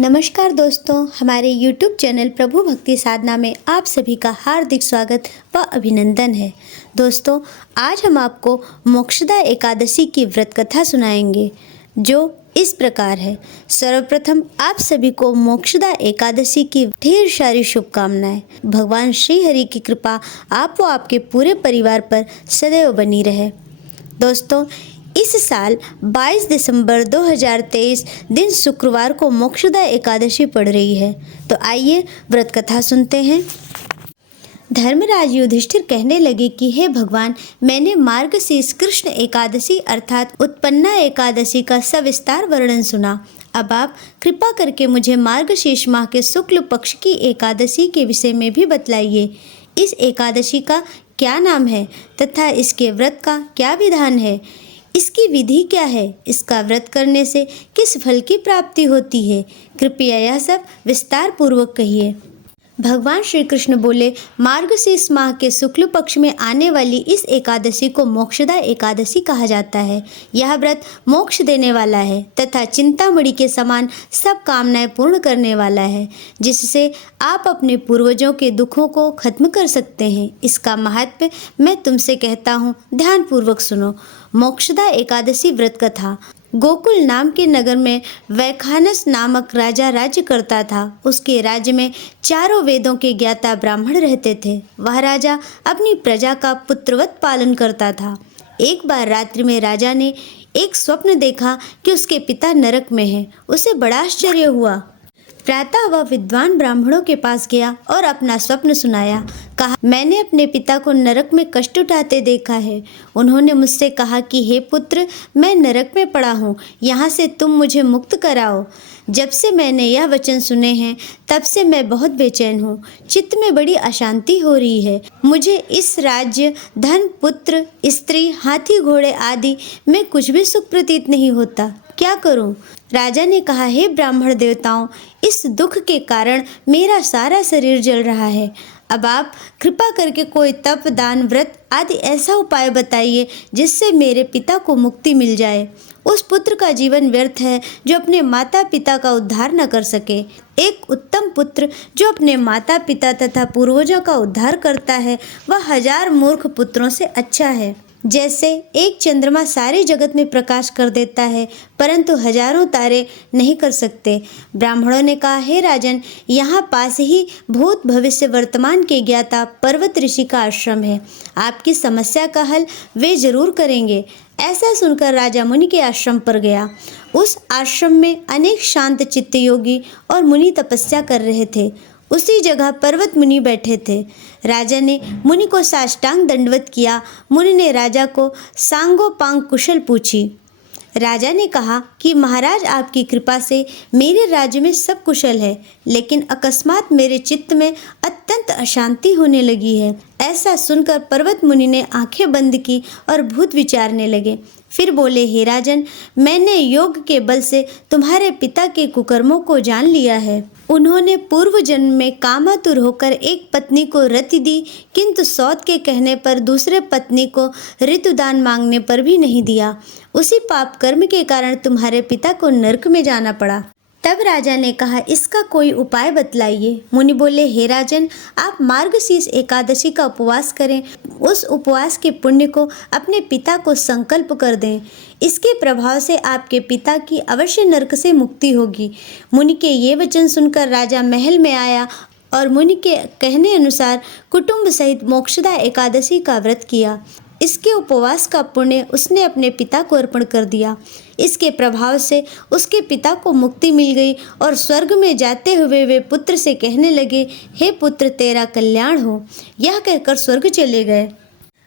नमस्कार दोस्तों, हमारे YouTube चैनल प्रभु भक्ति साधना में आप सभी का हार्दिक स्वागत व अभिनंदन है। दोस्तों, आज हम आपको मोक्षदा एकादशी की व्रत कथा सुनाएंगे जो इस प्रकार है। सर्वप्रथम आप सभी को मोक्षदा एकादशी की ढेर सारी शुभकामनाएं। भगवान श्री हरि की कृपा आप व आपके पूरे परिवार पर सदैव बनी रहे। दोस्तों, इस साल 22 दिसंबर 2023 दिन शुक्रवार को मोक्षदा एकादशी पड़ रही है। तो आइए व्रत कथा सुनते हैं। धर्मराज युधिष्ठिर कहने लगे कि हे भगवान, मैंने मार्गशीर्ष कृष्ण एकादशी अर्थात उत्पन्ना एकादशी का सविस्तार वर्णन सुना। अब आप कृपा करके मुझे मार्गशीर्ष माह के शुक्ल पक्ष की एकादशी के विषय में भी बतलाइए। इस एकादशी का क्या नाम है तथा इसके व्रत का क्या विधान है? इसकी विधि क्या है? इसका व्रत करने से किस फल की प्राप्ति होती है? कृपया यह सब विस्तार पूर्वक कहिए। भगवान श्री कृष्ण बोले, मार्गशीर्ष माह के शुक्ल पक्ष में आने वाली इस एकादशी को मोक्षदा एकादशी कहा जाता है। यह व्रत मोक्ष देने वाला है तथा चिंतामणि के समान सब कामनाएं पूर्ण करने वाला है, जिससे आप अपने पूर्वजों के दुखों को खत्म कर सकते हैं। इसका महत्व मैं तुमसे कहता हूँ, ध्यान पूर्वक सुनो। मोक्षदा एकादशी व्रत कथा। गोकुल नाम के नगर में वैखानस नामक राजा राज्य करता था। उसके राज्य में चारों वेदों के ज्ञाता ब्राह्मण रहते थे। वह राजा अपनी प्रजा का पुत्रवत पालन करता था। एक बार रात्रि में राजा ने एक स्वप्न देखा कि उसके पिता नरक में हैं। उसे बड़ा आश्चर्य हुआ। प्रातः वह विद्वान ब्राह्मणों के पास गया और अपना स्वप्न सुनाया। कहा, मैंने अपने पिता को नरक में कष्ट उठाते देखा है। उन्होंने मुझसे कहा कि हे पुत्र, मैं नरक में पड़ा हूँ, यहाँ से तुम मुझे मुक्त कराओ। जब से मैंने यह वचन सुने हैं तब से मैं बहुत बेचैन हूँ। चित्त में बड़ी अशांति हो रही है। मुझे इस राज्य, धन, पुत्र, स्त्री, हाथी, घोड़े आदि में कुछ भी सुख प्रतीत नहीं होता। क्या करूं? राजा ने कहा, हे ब्राह्मण देवताओं, इस दुख के कारण मेरा सारा शरीर जल रहा है। अब आप कृपा करके कोई तप, दान, व्रत आदि ऐसा उपाय बताइए जिससे मेरे पिता को मुक्ति मिल जाए। उस पुत्र का जीवन व्यर्थ है जो अपने माता पिता का उद्धार न कर सके। एक उत्तम पुत्र जो अपने माता पिता तथा पूर्वजों का उद्धार करता है, वह 1000 मूर्ख पुत्रों से अच्छा है। जैसे एक चंद्रमा सारे जगत में प्रकाश कर देता है, परंतु हजारों तारे नहीं कर सकते। ब्राह्मणों ने कहा, हे राजन, यहाँ पास ही भूत, भविष्य, वर्तमान के ज्ञाता पर्वत ऋषि का आश्रम है। आपकी समस्या का हल वे जरूर करेंगे। ऐसा सुनकर राजा मुनि के आश्रम पर गया। उस आश्रम में अनेक शांत चित्त योगी और मुनि तपस्या कर रहे थे। उसी जगह पर्वत मुनि बैठे थे। राजा ने मुनि को साष्टांग दंडवत किया। मुनि ने राजा को सांगोपांग कुशल पूछी। राजा ने कहा कि महाराज, आपकी कृपा से मेरे राज्य में सब कुशल है, लेकिन अकस्मात मेरे चित्त में अत्यंत अशांति होने लगी है। ऐसा सुनकर पर्वत मुनि ने आंखें बंद की और भूत विचारने लगे। फिर बोले, हे राजन, मैंने योग के बल से तुम्हारे पिता के कुकर्मों को जान लिया है। उन्होंने पूर्व जन्म में कामातुर होकर एक पत्नी को रति दी, किंतु सौत के कहने पर दूसरे पत्नी को ऋतुदान मांगने पर भी नहीं दिया। उसी पाप कर्म के कारण तुम्हारे पिता को नरक में जाना पड़ा। तब राजा ने कहा, इसका कोई उपाय बतलाइए। मुनि बोले, हे राजन, आप मार्गशीर्ष एकादशी का उपवास करें। उस उपवास के पुण्य को अपने पिता को संकल्प कर दें। इसके प्रभाव से आपके पिता की अवश्य नरक से मुक्ति होगी। मुनि के ये वचन सुनकर राजा महल में आया और मुनि के कहने अनुसार कुटुंब सहित मोक्षदा एकादशी का व्रत किया। इसके उपवास का पुण्य उसने अपने पिता को अर्पण कर दिया। इसके प्रभाव से उसके पिता को मुक्ति मिल गई और स्वर्ग में जाते हुए वे पुत्र से कहने लगे, हे पुत्र, तेरा कल्याण हो। यह कहकर स्वर्ग चले गए।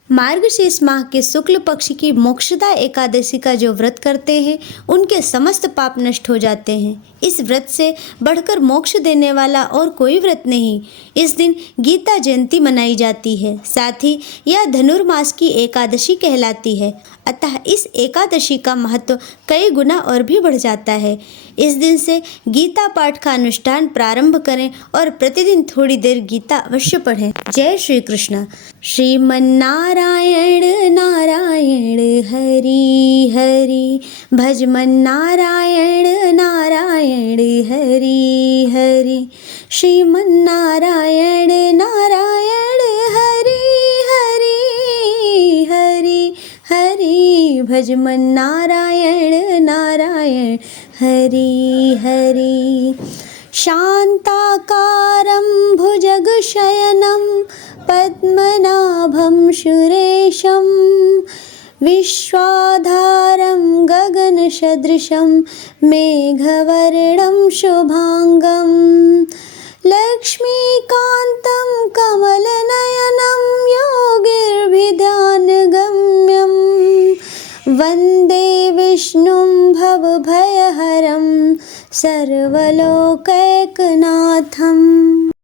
मार्गशीर्ष माह के शुक्ल पक्ष की मोक्षदा एकादशी का जो व्रत करते हैं, उनके समस्त पाप नष्ट हो जाते हैं। इस व्रत से बढ़कर मोक्ष देने वाला और कोई व्रत नहीं। इस दिन गीता जयंती मनाई जाती है। साथ ही यह धनुर्मास की एकादशी कहलाती है, अतः इस एकादशी का महत्व कई गुना और भी बढ़ जाता है। इस दिन से गीता पाठ का अनुष्ठान प्रारंभ करें और प्रतिदिन थोड़ी देर गीता अवश्य पढ़ें। जय श्री कृष्ण। श्रीमन्नारायण नारायण हरि हरि, भजमन नारायण नारायण हरि हरि, श्रीमन्नारायण नारायण हरि हरि हरि हरि, भजमन नारायण नारायण हरि हरि। शान्ताकारं भुजगशयनं पद्मनाभं सुरेशं, विश्वाधारं गगनसदृशं मेघवर्णं शुभांगं, लक्ष्मीकान्तं कमलनयनं योगिर्भिध्यानगम्यं, वन्दे विष्णुं भवभयहरं सर्वलोकैकनाथम्।